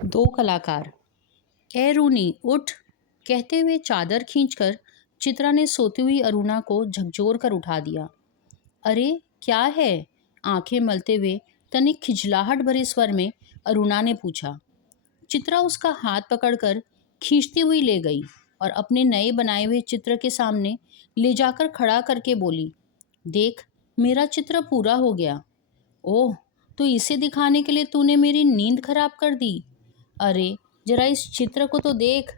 दो कलाकार। ए रूनी उठ, कहते हुए चादर खींचकर चित्रा ने सोती हुई अरुणा को झकझोर कर उठा दिया। अरे क्या है? आंखें मलते हुए तनिक खिजलाहट भरे स्वर में अरुणा ने पूछा। चित्रा उसका हाथ पकड़कर खींचती हुई ले गई और अपने नए बनाए हुए चित्र के सामने ले जाकर खड़ा करके बोली, देख, मेरा चित्र पूरा हो गया। ओह, तो इसे दिखाने के लिए तूने मेरी नींद खराब कर दी। अरे जरा इस चित्र को तो देख।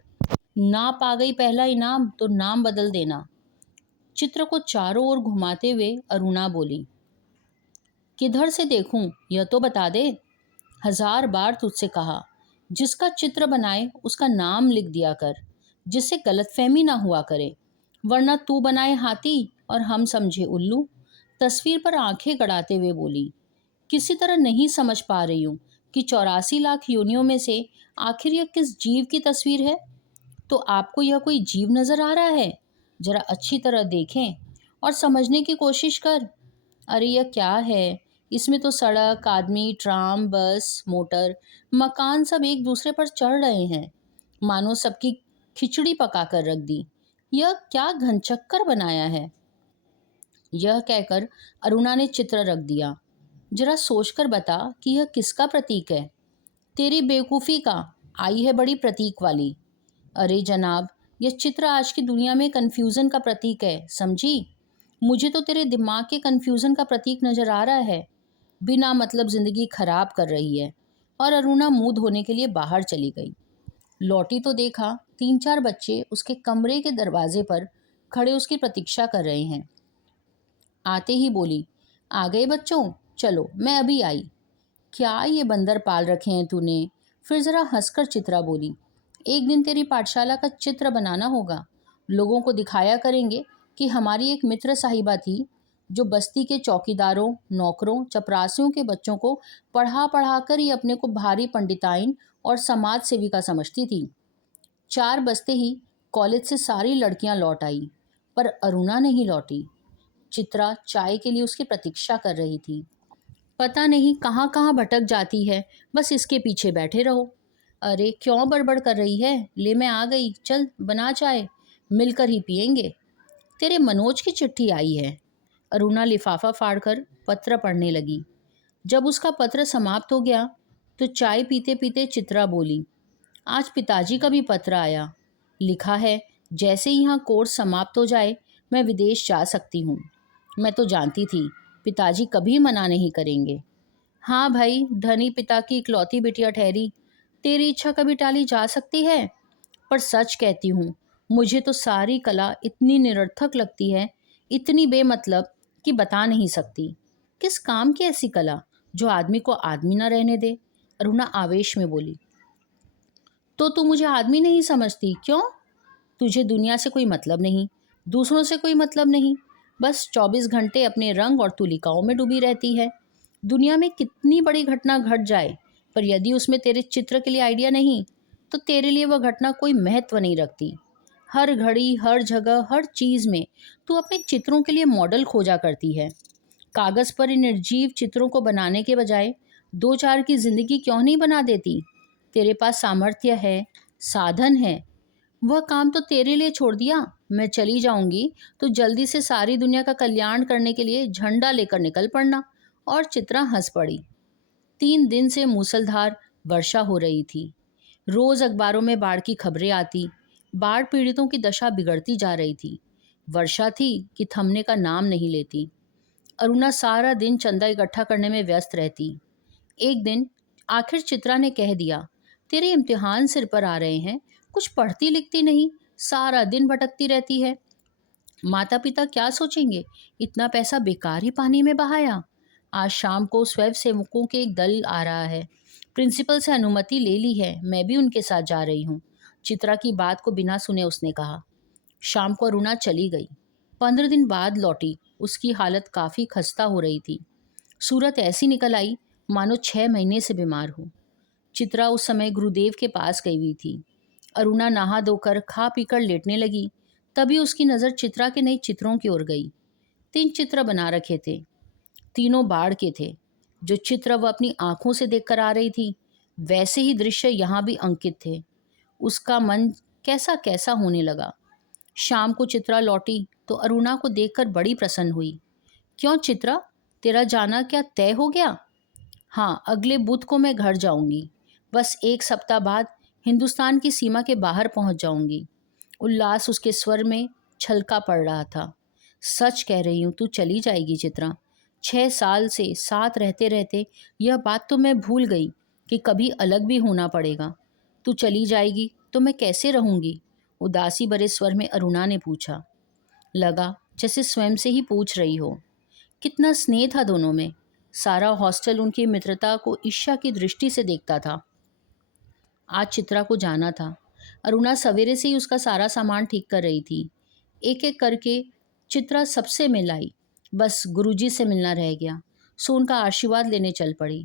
ना पा गई पहला इनाम तो नाम बदल देना। चित्र को चारों ओर घुमाते हुए अरुणा बोली, किधर से देखूं यह तो बता दे। 1000 बार तुझसे कहा, जिसका चित्र बनाए उसका नाम लिख दिया कर, जिससे गलतफहमी ना हुआ करे, वरना तू बनाए हाथी और हम समझे उल्लू। तस्वीर पर आंखें गड़ाते हुए बोली, किसी तरह नहीं समझ पा रही हूँ कि 84 लाख योनियों में से आखिर यह किस जीव की तस्वीर है। तो आपको यह कोई जीव नजर आ रहा है? जरा अच्छी तरह देखें और समझने की कोशिश कर। अरे यह क्या है? इसमें तो सड़क, आदमी, ट्राम, बस, मोटर, मकान सब एक दूसरे पर चढ़ रहे हैं, मानो सबकी खिचड़ी पका कर रख दी। यह क्या घनचक्कर बनाया है? यह कहकर अरुणा ने चित्र रख दिया। जरा सोचकर बता कि यह किसका प्रतीक है। तेरी बेवकूफ़ी का। आई है बड़ी प्रतीक वाली। अरे जनाब, यह चित्र आज की दुनिया में कन्फ्यूज़न का प्रतीक है, समझी? मुझे तो तेरे दिमाग के कन्फ्यूज़न का प्रतीक नज़र आ रहा है। बिना मतलब ज़िंदगी खराब कर रही है। और अरुणा मुंह धोने के लिए बाहर चली गई। लौटी तो देखा 3-4 बच्चे उसके कमरे के दरवाजे पर खड़े उसकी प्रतीक्षा कर रहे हैं। आते ही बोली, आ गए बच्चों, चलो मैं अभी आई। क्या ये बंदर पाल रखे हैं तूने? फिर जरा हंसकर चित्रा बोली, एक दिन तेरी पाठशाला का चित्र बनाना होगा। लोगों को दिखाया करेंगे कि हमारी एक मित्र साहिबा थी जो बस्ती के चौकीदारों, नौकरों, चपरासियों के बच्चों को पढ़ा पढ़ा कर ही अपने को भारी पंडिताइन और समाज सेविका समझती थी। 4 बजते ही कॉलेज से सारी लड़कियां लौट आई, पर अरुणा नहीं लौटी। चित्रा चाय के लिए उसकी प्रतीक्षा कर रही थी। पता नहीं कहाँ कहाँ भटक जाती है, बस इसके पीछे बैठे रहो। अरे क्यों बड़बड़ कर रही है? ले मैं आ गई, चल बना चाय, मिलकर ही पियेंगे। तेरे मनोज की चिट्ठी आई है। अरुणा लिफाफा फाड़कर पत्र पढ़ने लगी। जब उसका पत्र समाप्त हो गया तो चाय पीते पीते चित्रा बोली, आज पिताजी का भी पत्र आया। लिखा है, जैसे ही यहाँ कोर्स समाप्त हो जाए मैं विदेश जा सकती हूँ। मैं तो जानती थी पिताजी कभी मना नहीं करेंगे। हाँ भाई, धनी पिता की इकलौती बिटिया ठहरी, तेरी इच्छा कभी टाली जा सकती है? पर सच कहती हूँ, मुझे तो सारी कला इतनी निरर्थक लगती है, इतनी बेमतलब कि बता नहीं सकती। किस काम की ऐसी कला जो आदमी को आदमी न रहने दे? अरुणा आवेश में बोली। तो तू मुझे आदमी नहीं समझती क्यों? तुझे दुनिया से कोई मतलब नहीं, दूसरों से कोई मतलब नहीं, बस 24 घंटे अपने रंग और तुलिकाओं में डूबी रहती है। दुनिया में कितनी बड़ी घटना घट जाए, पर यदि उसमें तेरे चित्र के लिए आइडिया नहीं, तो तेरे लिए वह घटना कोई महत्व नहीं रखती। हर घड़ी, हर जगह, हर चीज़ में तू अपने चित्रों के लिए मॉडल खोजा करती है। कागज़ पर इन निर्जीव चित्रों को बनाने के बजाय 2-4 की ज़िंदगी क्यों नहीं बना देती? तेरे पास सामर्थ्य है, साधन है, वह काम तो तेरे लिए छोड़ दिया। मैं चली जाऊंगी तो जल्दी से सारी दुनिया का कल्याण करने के लिए झंडा लेकर निकल पड़ना। और चित्रा हंस पड़ी। 3 दिन से मूसलधार वर्षा हो रही थी। रोज अखबारों में बाढ़ की खबरें आती। बाढ़ पीड़ितों की दशा बिगड़ती जा रही थी। वर्षा थी कि थमने का नाम नहीं लेती। अरुणा सारा दिन चंदा इकट्ठा करने में व्यस्त रहती। एक दिन आखिर चित्रा ने कह दिया, तेरे इम्तिहान सिर पर आ रहे हैं, कुछ पढ़ती लिखती नहीं, सारा दिन भटकती रहती है। माता पिता क्या सोचेंगे, इतना पैसा बेकार ही पानी में बहाया। आज शाम को स्वयं सेवकों के एक दल आ रहा है। प्रिंसिपल से अनुमति ले ली है, मैं भी उनके साथ जा रही हूँ। चित्रा की बात को बिना सुने उसने कहा। शाम को अरुणा चली गई। 15 दिन बाद लौटी। उसकी हालत काफ़ी खस्ता हो रही थी। सूरत ऐसी निकल आई मानो 6 महीने से बीमार हो। चित्रा उस समय गुरुदेव के पास गई हुई थी। अरुणा नहा धोकर खा पीकर लेटने लगी। तभी उसकी नज़र चित्रा के नए चित्रों की ओर गई। 3 चित्र बना रखे थे। तीनों बाढ़ के थे। जो चित्र वह अपनी आंखों से देखकर आ रही थी वैसे ही दृश्य यहाँ भी अंकित थे। उसका मन कैसा कैसा होने लगा। शाम को चित्रा लौटी तो अरुणा को देखकर बड़ी प्रसन्न हुई। क्यों चित्रा, तेरा जाना क्या तय हो गया? हाँ, अगले बुध को मैं घर जाऊंगी। बस एक सप्ताह बाद हिंदुस्तान की सीमा के बाहर पहुंच जाऊंगी। उल्लास उसके स्वर में छलका पड़ रहा था। सच कह रही हूँ, तू चली जाएगी चित्रा। 6 साल से साथ रहते रहते यह बात तो मैं भूल गई कि कभी अलग भी होना पड़ेगा। तू चली जाएगी तो मैं कैसे रहूंगी? उदासी भरे स्वर में अरुणा ने पूछा। लगा जैसे स्वयं से ही पूछ रही हो। कितना स्नेह था दोनों में। सारा हॉस्टल उनकी मित्रता को ईर्ष्या की दृष्टि से देखता था। आज चित्रा को जाना था। अरुणा सवेरे से ही उसका सारा सामान ठीक कर रही थी। एक एक करके चित्रा सबसे मिल आई। बस गुरुजी से मिलना रह गया, सो उनका आशीर्वाद लेने चल पड़ी।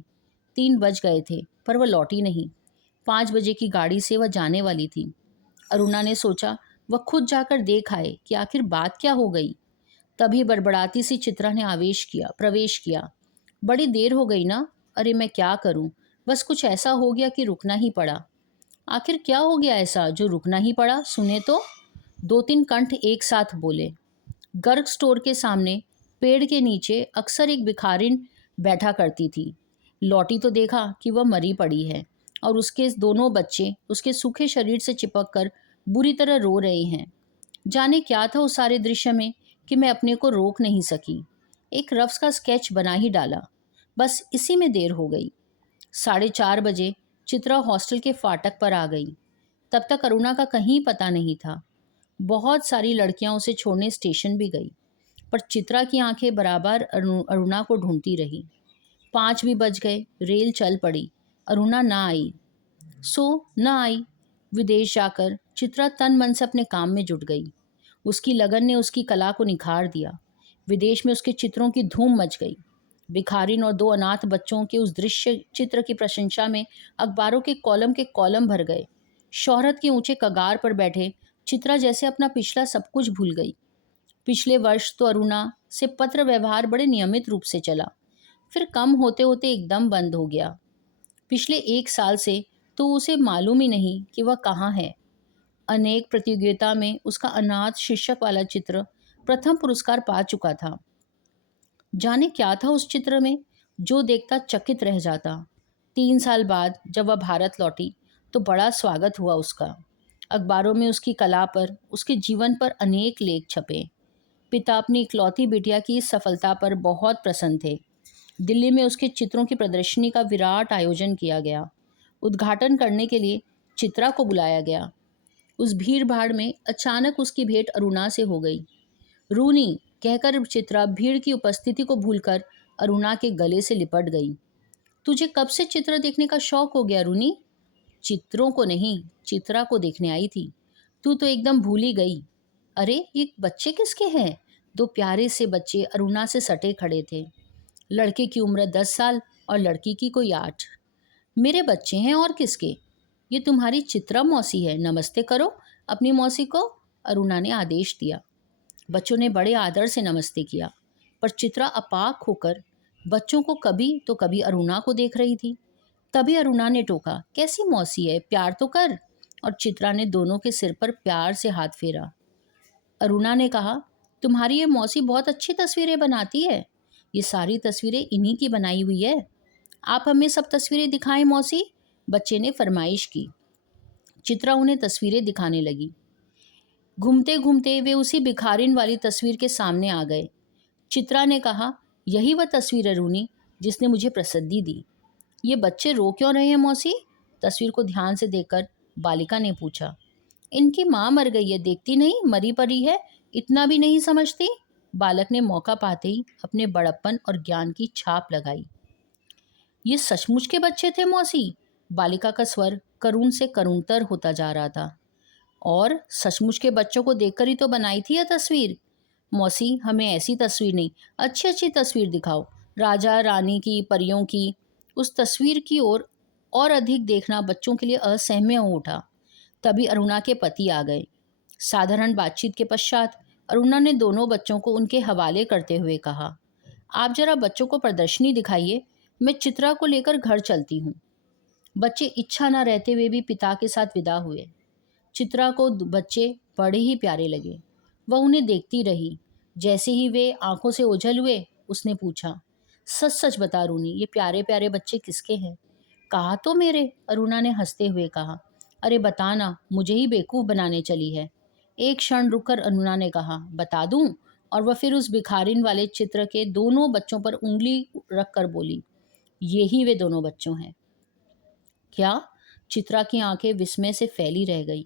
3 बज गए थे पर वह लौटी नहीं। 5 बजे की गाड़ी से वह जाने वाली थी। अरुणा ने सोचा वह खुद जाकर देख आए कि आखिर बात क्या हो गई। तभी बड़बड़ाती सी चित्रा ने प्रवेश किया। बड़ी देर हो गई ना। अरे मैं क्या करूं, बस कुछ ऐसा हो गया कि रुकना ही पड़ा। आखिर क्या हो गया ऐसा जो रुकना ही पड़ा, सुने तो। 2-3 कंठ एक साथ बोले। गर्ग स्टोर के सामने पेड़ के नीचे अक्सर एक भिखारिन बैठा करती थी। लौटी तो देखा कि वह मरी पड़ी है और उसके दोनों बच्चे उसके सूखे शरीर से चिपक कर बुरी तरह रो रहे हैं। जाने क्या था उस सारे दृश्य में कि मैं अपने को रोक नहीं सकी। एक रफ्स का स्केच बना ही डाला। बस इसी में देर हो गई। 4:30 बजे चित्रा हॉस्टल के फाटक पर आ गई। तब तक अरुणा का कहीं पता नहीं था। बहुत सारी लड़कियां उसे छोड़ने स्टेशन भी गई, पर चित्रा की आंखें बराबर अरुणा को ढूंढती रही। 5 भी बज गए, रेल चल पड़ी। अरुणा ना आई, सो न आई। विदेश जाकर चित्रा तन मन से अपने काम में जुट गई। उसकी लगन ने उसकी कला को निखार दिया। विदेश में उसके चित्रों की धूम मच गई। भिखारिन और 2 अनाथ बच्चों के उस दृश्य चित्र की प्रशंसा में अखबारों के कॉलम भर गए। शोहरत के ऊंचे कगार पर बैठे चित्रा जैसे अपना पिछला सब कुछ भूल गई। पिछले वर्ष तो अरुणा से पत्र व्यवहार बड़े नियमित रूप से चला, फिर कम होते होते एकदम बंद हो गया। पिछले 1 साल से तो उसे मालूम ही नहीं कि वह कहाँ है। अनेक प्रतियोगिता में उसका अनाथ शीर्षक वाला चित्र प्रथम पुरस्कार पा चुका था। जाने क्या था उस चित्र में, जो देखता चकित रह जाता। 3 साल बाद जब वह भारत लौटी तो बड़ा स्वागत हुआ उसका। अखबारों में उसकी कला पर, उसके जीवन पर अनेक लेख छपे। पिता अपनी इकलौती बिटिया की इस सफलता पर बहुत प्रसन्न थे। दिल्ली में उसके चित्रों की प्रदर्शनी का विराट आयोजन किया गया। उद्घाटन करने के लिए चित्रा को बुलाया गया। उस भीड़ भाड़ में अचानक उसकी भेंट अरुणा से हो गई। रूनी कहकर चित्रा भीड़ की उपस्थिति को भूलकर अरुणा के गले से लिपट गई। तुझे कब से चित्र देखने का शौक हो गया रूनी? चित्रों को नहीं, चित्रा को देखने आई थी। तू तो एकदम भूल ही गई। अरे ये बच्चे किसके हैं? 2 प्यारे से बच्चे अरुणा से सटे खड़े थे। लड़के की उम्र 10 साल और लड़की की कोई 8। मेरे बच्चे हैं और किसके? ये तुम्हारी चित्रा मौसी है, नमस्ते करो अपनी मौसी को, अरुणा ने आदेश दिया। बच्चों ने बड़े आदर से नमस्ते किया, पर चित्रा अपाक होकर बच्चों को कभी तो कभी अरुणा को देख रही थी। तभी अरुणा ने टोका, कैसी मौसी है, प्यार तो कर। और चित्रा ने दोनों के सिर पर प्यार से हाथ फेरा। अरुणा ने कहा, तुम्हारी ये मौसी बहुत अच्छी तस्वीरें बनाती है। ये सारी तस्वीरें इन्हीं की बनाई हुई है। आप हमें सब तस्वीरें दिखाएं मौसी, बच्चे ने फरमाइश की। चित्रा उन्हें तस्वीरें दिखाने लगी। घूमते घूमते वे उसी भिखारिन वाली तस्वीर के सामने आ गए। चित्रा ने कहा, यही वह तस्वीर है रूनी जिसने मुझे प्रसिद्धि दी। ये बच्चे रो क्यों रहे हैं मौसी? तस्वीर को ध्यान से देखकर बालिका ने पूछा। इनकी माँ मर गई है, देखती नहीं, मरी पड़ी है, इतना भी नहीं समझती? बालक ने मौका पाते ही अपने बड़प्पन और ज्ञान की छाप लगाई। ये सचमुच के बच्चे थे मौसी? बालिका का स्वर करुण से करुणतर होता जा रहा था। और सचमुच के बच्चों को देखकर ही तो बनाई थी यह तस्वीर। मौसी, हमें ऐसी तस्वीर नहीं, अच्छी अच्छी तस्वीर दिखाओ, राजा रानी की, परियों की। उस तस्वीर की ओर और अधिक देखना बच्चों के लिए असहनीय हो उठा। तभी अरुणा के पति आ गए। साधारण बातचीत के पश्चात अरुणा ने दोनों बच्चों को उनके हवाले करते हुए कहा, आप जरा बच्चों को प्रदर्शनी दिखाइए, मैं चित्रा को लेकर घर चलती हूँ। बच्चे इच्छा न रहते हुए भी पिता के साथ विदा हुए। चित्रा को बच्चे बड़े ही प्यारे लगे। वह उन्हें देखती रही। जैसे ही वे आंखों से ओझल हुए, उसने पूछा, सच सच बता रूनी, ये प्यारे प्यारे बच्चे किसके हैं? कहा तो मेरे, अरुणा ने हंसते हुए कहा। अरे बता ना, मुझे ही बेवकूफ बनाने चली है। एक क्षण रुककर अरुणा ने कहा, बता दूं? और वह फिर उस भिखारिन वाले चित्र के दोनों बच्चों पर उंगली रखकर बोली, यही वे दोनों बच्चों हैं। क्या? चित्रा की आंखें विस्मय से फैली रह गई।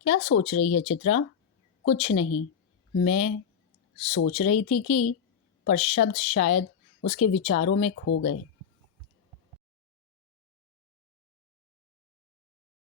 क्या सोच रही है चित्रा? कुछ नहीं। मैं सोच रही थी कि, पर शब्द शायद उसके विचारों में खो गए।